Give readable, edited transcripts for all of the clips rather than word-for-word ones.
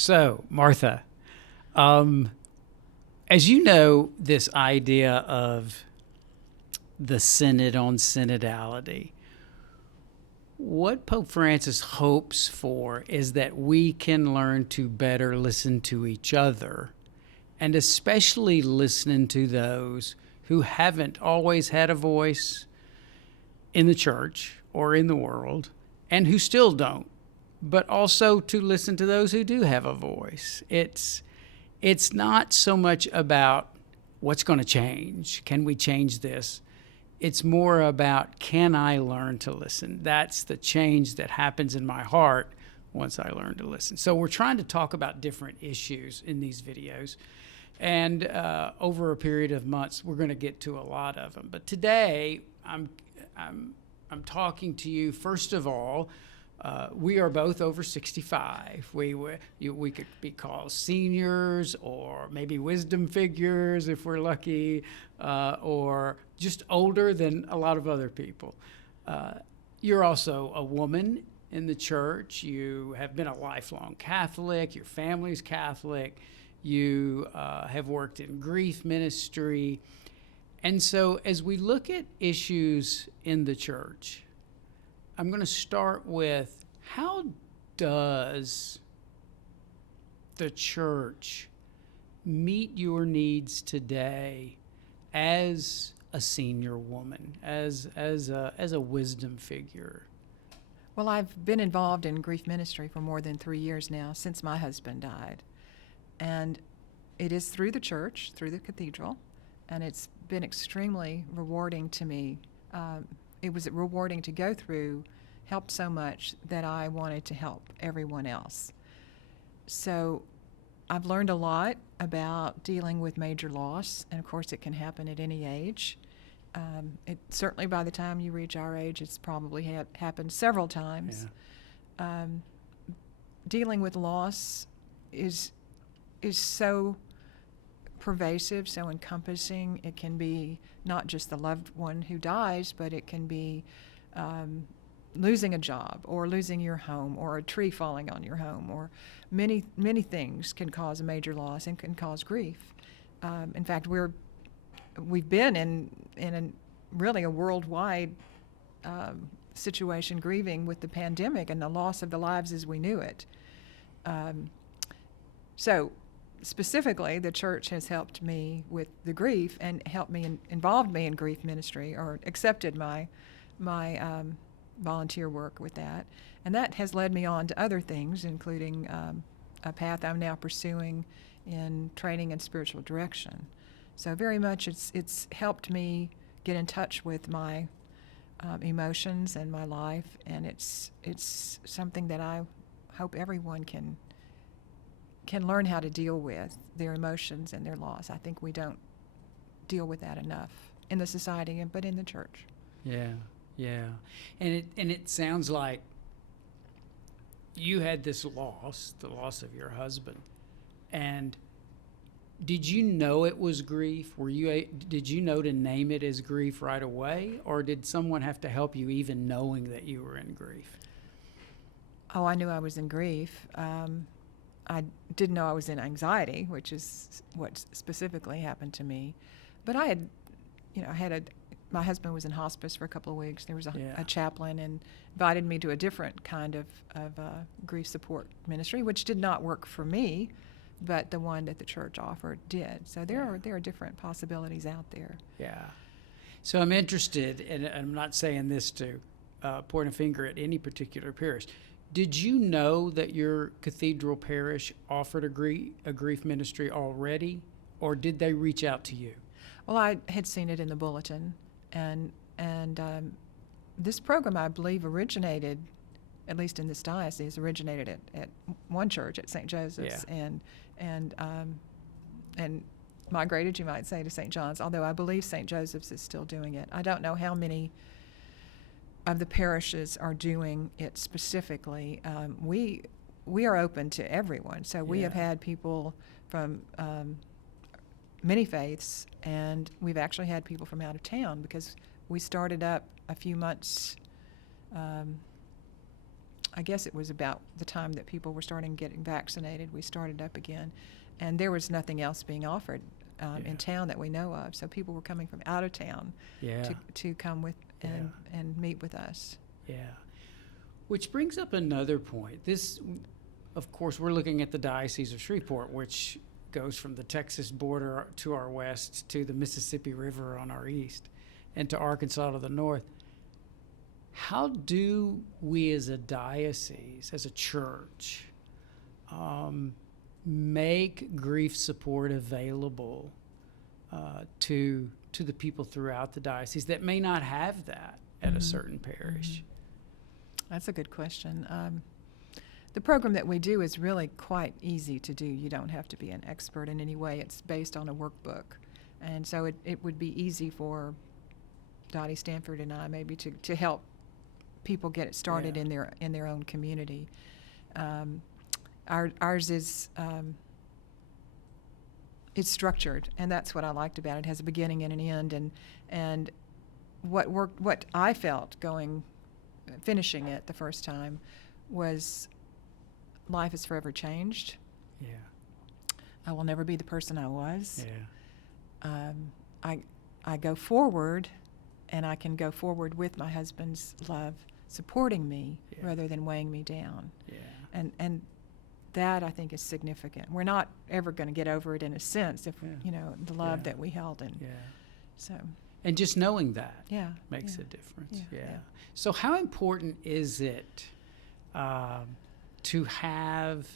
So, Martha, um, as you know, this idea of the synod on synodality, what Pope Francis hopes for is that we can learn to better listen to each other, and especially listening to those who haven't always had a voice in the church or in the world, and who still don't, but also to listen to those who do have a voice. It's not so much about what's going to change. Can we change this? It's more about, can I learn to listen? That's the change that happens in my heart once I learn to listen. So we're trying to talk about different issues in these videos. And over a period of months, we're going to get to a lot of them. But today, I'm talking to you, first of all. We are both over 65. We could be called seniors, or maybe wisdom figures if we're lucky, or just older than a lot of other people. You're also a woman in the church. You have been a lifelong Catholic. Your family's Catholic. You have worked in grief ministry. And so as we look at issues in the church, I'm going to start with, how does the church meet your needs today as a senior woman, as a wisdom figure? Well, I've been involved in grief ministry for more than 3 years now, since my husband died. And it is through the church, through the cathedral, and it's been extremely rewarding to me. It was rewarding to go through, helped so much that I wanted to help everyone else. So I've learned a lot about dealing with major loss, and of course it can happen at any age. Certainly by the time you reach our age, it's probably happened several times. Yeah. Dealing with loss is so pervasive, so encompassing. It can be not just the loved one who dies, but it can be losing a job, or losing your home, or a tree falling on your home, or many things can cause a major loss and can cause grief. In fact, we've been in really a worldwide situation, grieving with the pandemic and the loss of the lives as we knew it. So specifically, the church has helped me with the grief and helped me involved me in grief ministry, or accepted my volunteer work with that. And that has led me on to other things, including a path I'm now pursuing in training and spiritual direction. So very much it's helped me get in touch with my emotions and my life, and it's something that I hope everyone can learn how to deal with their emotions and their loss. I think we don't deal with that enough in the society, but in the church. Yeah, and it sounds like you had this loss, the loss of your husband, and did you know it was grief? Did you know to name it as grief right away, or did someone have to help you even knowing that you were in grief? Oh, I knew I was in grief. I didn't know I was in anxiety, which is what specifically happened to me. But I had, my husband was in hospice for a couple of weeks. There was a chaplain and invited me to a different kind of grief support ministry, which did not work for me, but the one that the church offered did. So there are different possibilities out there. Yeah. So I'm interested, and I'm not saying this to point a finger at any particular parish. Did you know that your cathedral parish offered a grief ministry already, or did they reach out to you? Well, I had seen it in the bulletin, and this program, I believe, originated, at least in this diocese, originated at one church at St. Joseph's, and migrated, you might say, to St. John's, although I believe St. Joseph's is still doing it. I don't know how many of the parishes are doing it specifically. We are open to everyone, so we have had people from many faiths, and we've actually had people from out of town, because we started up a few months I guess it was about the time that people were starting getting vaccinated, we started up again. And there was nothing else being offered in town that we know of. So people were coming from out of town to come with and meet with us. Yeah. Which brings up another point. This, of course, we're looking at the Diocese of Shreveport, which goes from the Texas border to our west to the Mississippi River on our east and to Arkansas to the north. How do we as a diocese, as a church, make grief support available to the people throughout the diocese that may not have that at a certain parish? That's a good question. The program that we do is really quite easy to do. You don't have to be an expert in any way. It's based on a workbook. And so it would be easy for Dottie Stanford and I maybe to help people get it started in their own community. Ours is it's structured, and that's what I liked about it. It has a beginning and an end, and what I felt finishing it the first time was life is forever changed. Yeah. I will never be the person I was. Yeah. I go forward, and I can go forward with my husband's love supporting me rather than weighing me down. Yeah. And that, I think, is significant. We're not ever going to get over it in a sense if the love that we held in. Yeah. So. And just knowing that makes yeah. a difference. Yeah. Yeah. So how important is it to have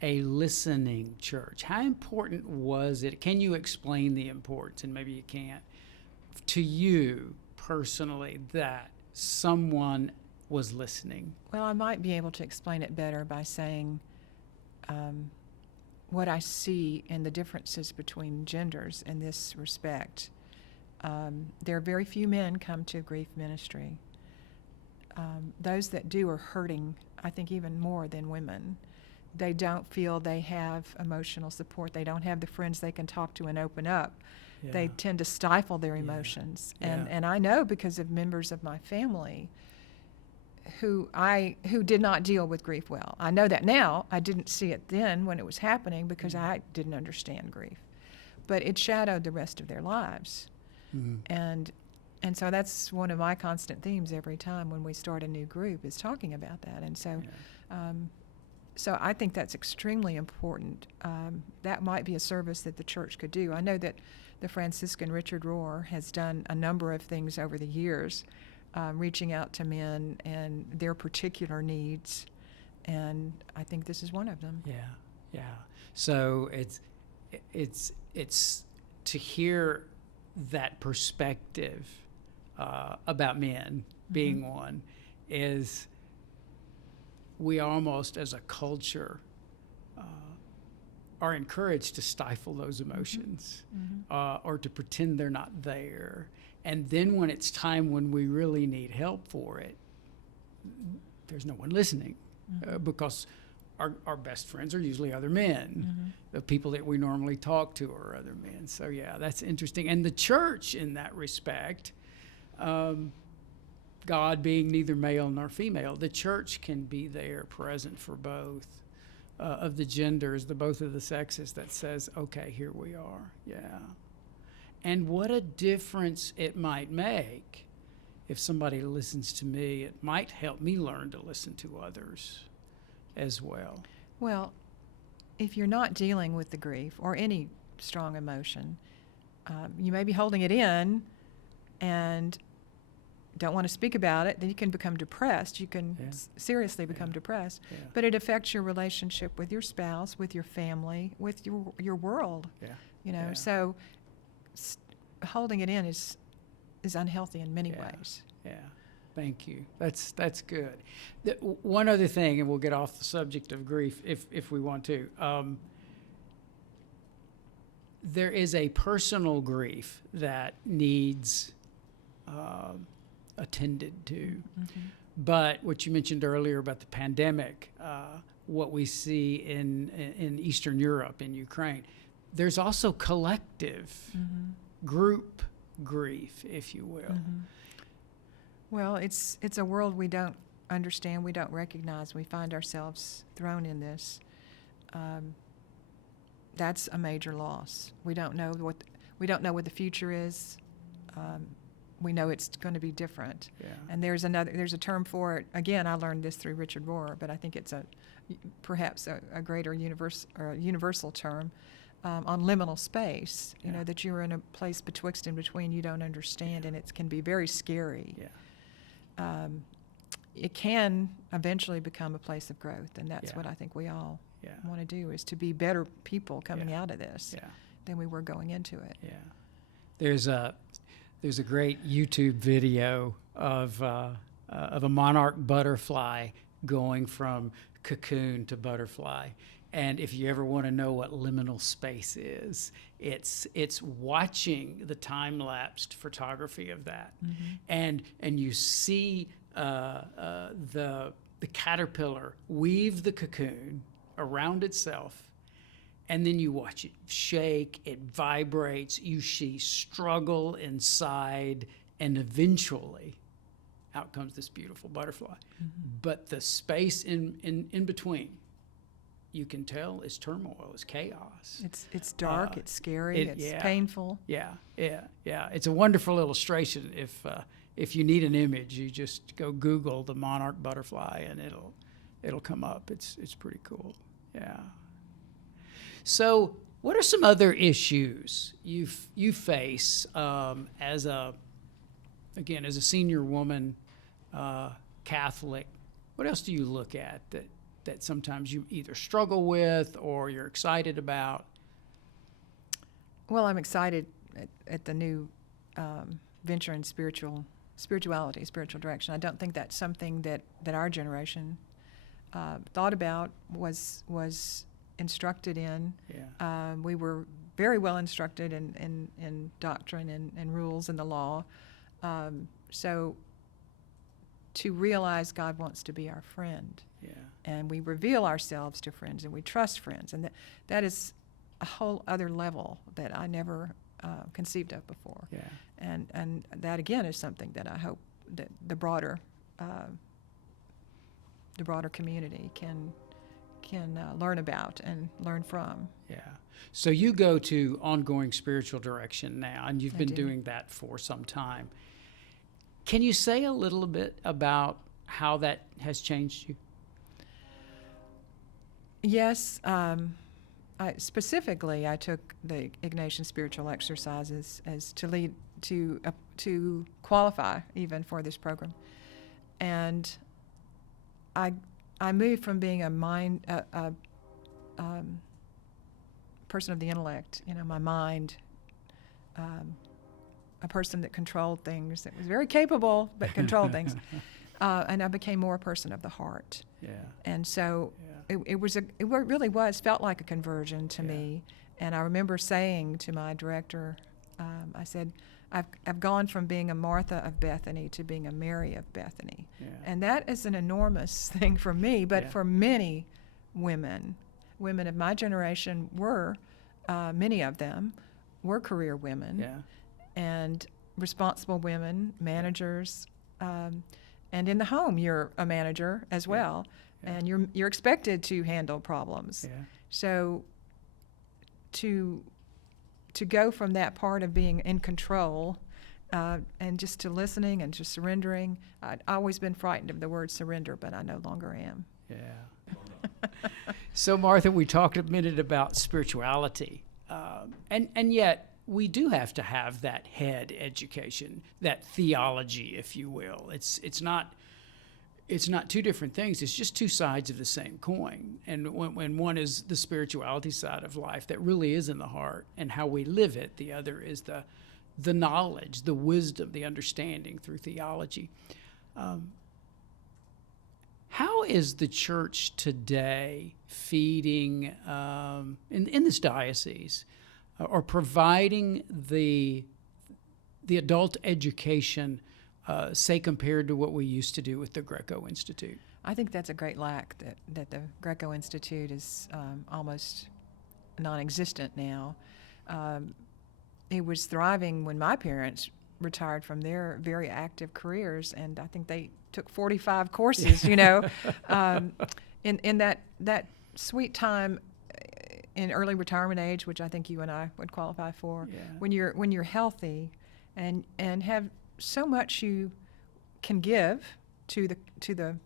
a listening church? How important was it? Can you explain the importance, and maybe you can't, to you personally, that someone was listening? Well, I might be able to explain it better by saying what I see in the differences between genders in this respect. There are very few men come to grief ministry. Those that do are hurting, I think, even more than women. They don't feel they have emotional support. They don't have the friends they can talk to and open up. Yeah. They tend to stifle their emotions. And I know because of members of my family who did not deal with grief well. I know that now. I didn't see it then when it was happening because I didn't understand grief. But it shadowed the rest of their lives. And so that's one of my constant themes every time when we start a new group is talking about that. And so so I think that's extremely important. That might be a service that the church could do. I know that the Franciscan Richard Rohr has done a number of things over the years, reaching out to men and their particular needs, and I think this is one of them. Yeah. So it's to hear that perspective about men being one is we almost as a culture are encouraged to stifle those emotions or to pretend they're not there. And then when it's time when we really need help for it, there's no one listening because our best friends are usually other men. The people that we normally talk to are other men. So yeah, that's interesting. And the church in that respect, God being neither male nor female, the church can be there present for both of the genders, both of the sexes, that says, okay, here we are. Yeah. And what a difference it might make if somebody listens to me. It might help me learn to listen to others as well. Well, if you're not dealing with the grief or any strong emotion, you may be holding it in and don't want to speak about it, then you can become depressed. You can seriously become depressed. Yeah. But it affects your relationship with your spouse, with your family, with your world. Yeah. So holding it in is unhealthy in many ways. Yeah. Thank you. That's good. One other thing, and we'll get off the subject of grief if we want to. There is a personal grief that needs attended to. But what you mentioned earlier about the pandemic, what we see in Eastern Europe, in Ukraine, there's also collective group grief, if you will. Well, it's a world we don't understand, we don't recognize, we find ourselves thrown in this, that's a major loss. We don't know what the future is. We know it's going to be different. Yeah. And there's a term for it. Again, I learned this through Richard Rohr, but I think it's perhaps a greater universal term on liminal space. You know, that you're in a place betwixt and between you don't understand, and it can be very scary. Yeah. It can eventually become a place of growth, and that's what I think we all want to do, is to be better people coming out of this than we were going into it. Yeah. There's a great YouTube video of a monarch butterfly going from cocoon to butterfly. And if you ever want to know what liminal space is, it's watching the time-lapsed photography of that. And you see the caterpillar weave the cocoon around itself, and then you watch it shake, it vibrates, you see struggle inside, and eventually out comes this beautiful butterfly. But the space in between, you can tell, is turmoil, is chaos. It's dark, it's scary, it's painful. Yeah. It's a wonderful illustration. If you need an image, you just go Google the monarch butterfly, and it'll come up. It's pretty cool. Yeah. So, what are some other issues you face as a senior woman, Catholic? What else do you look at that sometimes you either struggle with or you're excited about? Well, I'm excited at the new venture in spirituality, spiritual direction. I don't think that's something that our generation thought about, was instructed in. We were very well instructed in doctrine and rules and the law. So to realize God wants to be our friend, and we reveal ourselves to friends, and we trust friends, and that is a whole other level that I never conceived of before. And that again is something that I hope that the broader community can learn about and learn from. Yeah. So you go to ongoing spiritual direction now, and you've been doing that for some time. Can you say a little bit about how that has changed you? Yes. Specifically, I took the Ignatian spiritual exercises as to lead to qualify even for this program, and I moved from being a person of the intellect, my mind, a person that controlled things, that was very capable but controlled things, and I became more a person of the heart. And so it really felt like a conversion to me. And I remember saying to my director, I said, I've gone from being a Martha of Bethany to being a Mary of Bethany. And that is an enormous thing for me, but for many women of my generation were, many of them were career women and responsible women, managers, and in the home you're a manager as well, and you're expected to handle problems. So to go from that part of being in control and just to listening and to surrendering. I'd always been frightened of the word surrender, but I no longer am. So, Martha, we talked a minute about spirituality, and yet we do have to have that head education, that theology, if you will. It's not two different things. It's just two sides of the same coin. And when one is the spirituality side of life that really is in the heart and how we live it, the other is the knowledge, the wisdom, the understanding through theology. How is the church today feeding, in this diocese, or providing the adult education, say, compared to what we used to do with the Greco Institute? I think that's a great lack, that the Greco Institute is almost non-existent now. It was thriving when my parents retired from their very active careers, and I think they took 45 courses, you know, in that sweet time in early retirement age, which I think you and I would qualify for, Yeah. when you're healthy and have so much you can give to the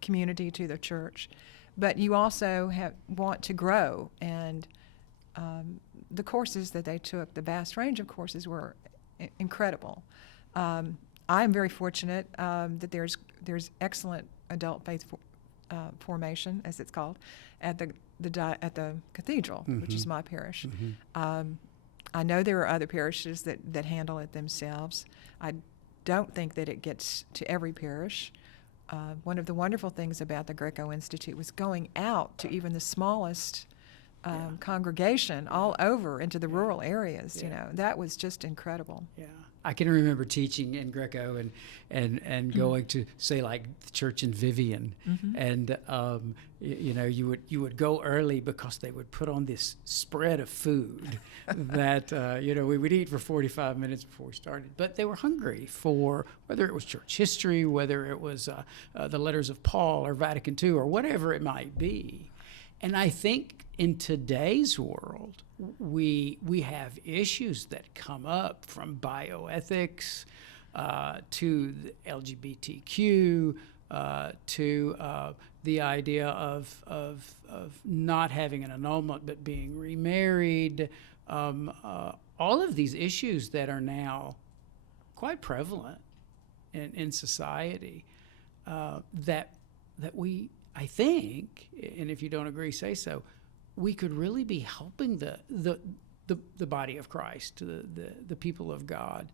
community, to the church, but you also want to grow. And the courses that they took, the vast range of courses, were incredible. I'm very fortunate that there's excellent adult faith formation, as it's called, at the cathedral, which is my parish. I know there are other parishes that handle it themselves. I don't think that it gets to every parish. One of the wonderful things about the Greco Institute was going out to even the smallest congregation all over into the rural areas. You know, that was just incredible. Yeah, I can remember teaching in Greco and going to, say, like the church in Vivian, and you know, you would go early because they would put on this spread of food that you know, we would eat for 45 minutes before we started. But they were hungry for whether it was church history, whether it was the letters of Paul or Vatican II or whatever it might be. And I think in today's world, we have issues that come up, from bioethics to the LGBTQ to the idea of not having an annulment but being remarried. All of these issues that are now quite prevalent in society that we, I think, and if you don't agree, say so, we could really be helping the body of Christ, the people of God,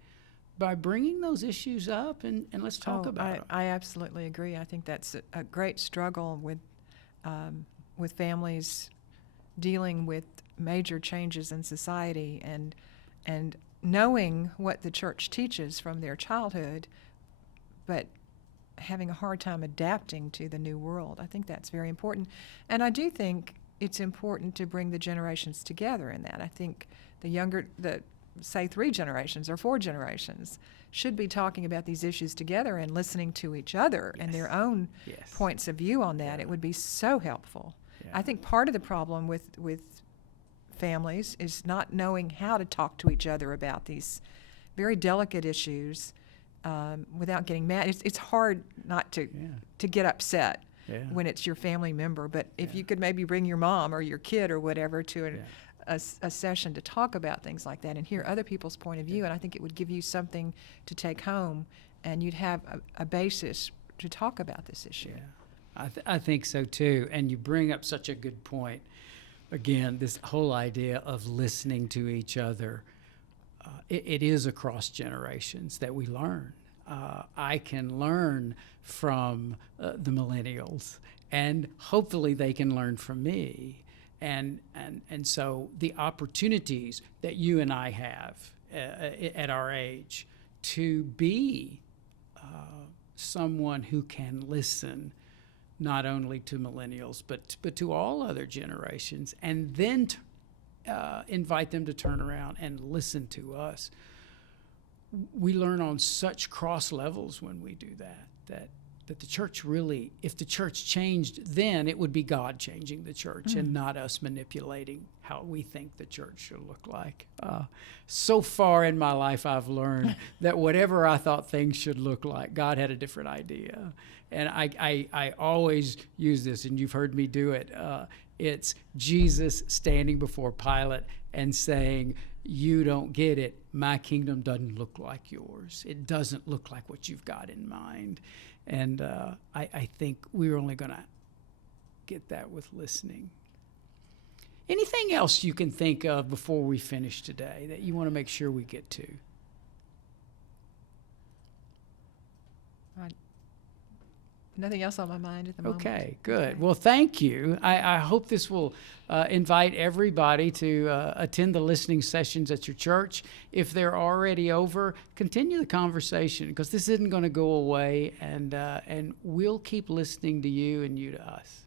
by bringing those issues up and let's talk about them. I absolutely agree. I think that's a great struggle with families dealing with major changes in society and knowing what the church teaches from their childhood, but having a hard time adapting to the new world. I think that's very important. And I do think it's important to bring the generations together in that. I think say 3 generations or 4 generations should be talking about these issues together and listening to each other and their own points of view on that. It would be so helpful. I think part of the problem with families is not knowing how to talk to each other about these very delicate issues without getting mad. It's hard not to get upset when it's your family member, but if you could maybe bring your mom or your kid or whatever to a session to talk about things like that and hear other people's point of view, and I think it would give you something to take home, and you'd have a basis to talk about this issue. Yeah. I think so too, and you bring up such a good point. Again, this whole idea of listening to each other, it is across generations that we learn. I can learn from the millennials, and hopefully they can learn from me. And so the opportunities that you and I have at our age to be someone who can listen not only to millennials but to all other generations, and then invite them to turn around and listen to us. We learn on such cross levels when we do that the church really, if the church changed then, it would be God changing the church and not us manipulating how we think the church should look like. So far in my life, I've learned that whatever I thought things should look like, God had a different idea. And I always use this, and you've heard me do it. It's Jesus standing before Pilate and saying, "You don't get it. My kingdom doesn't look like yours. It doesn't look like what you've got in mind." And I think we're only going to get that with listening. Anything else you can think of before we finish today that you want to make sure we get to? Nothing else on my mind at the moment. Okay, good. Well, thank you. I hope this will invite everybody to attend the listening sessions at your church. If they're already over, continue the conversation, because this isn't going to go away, and we'll keep listening to you and you to us.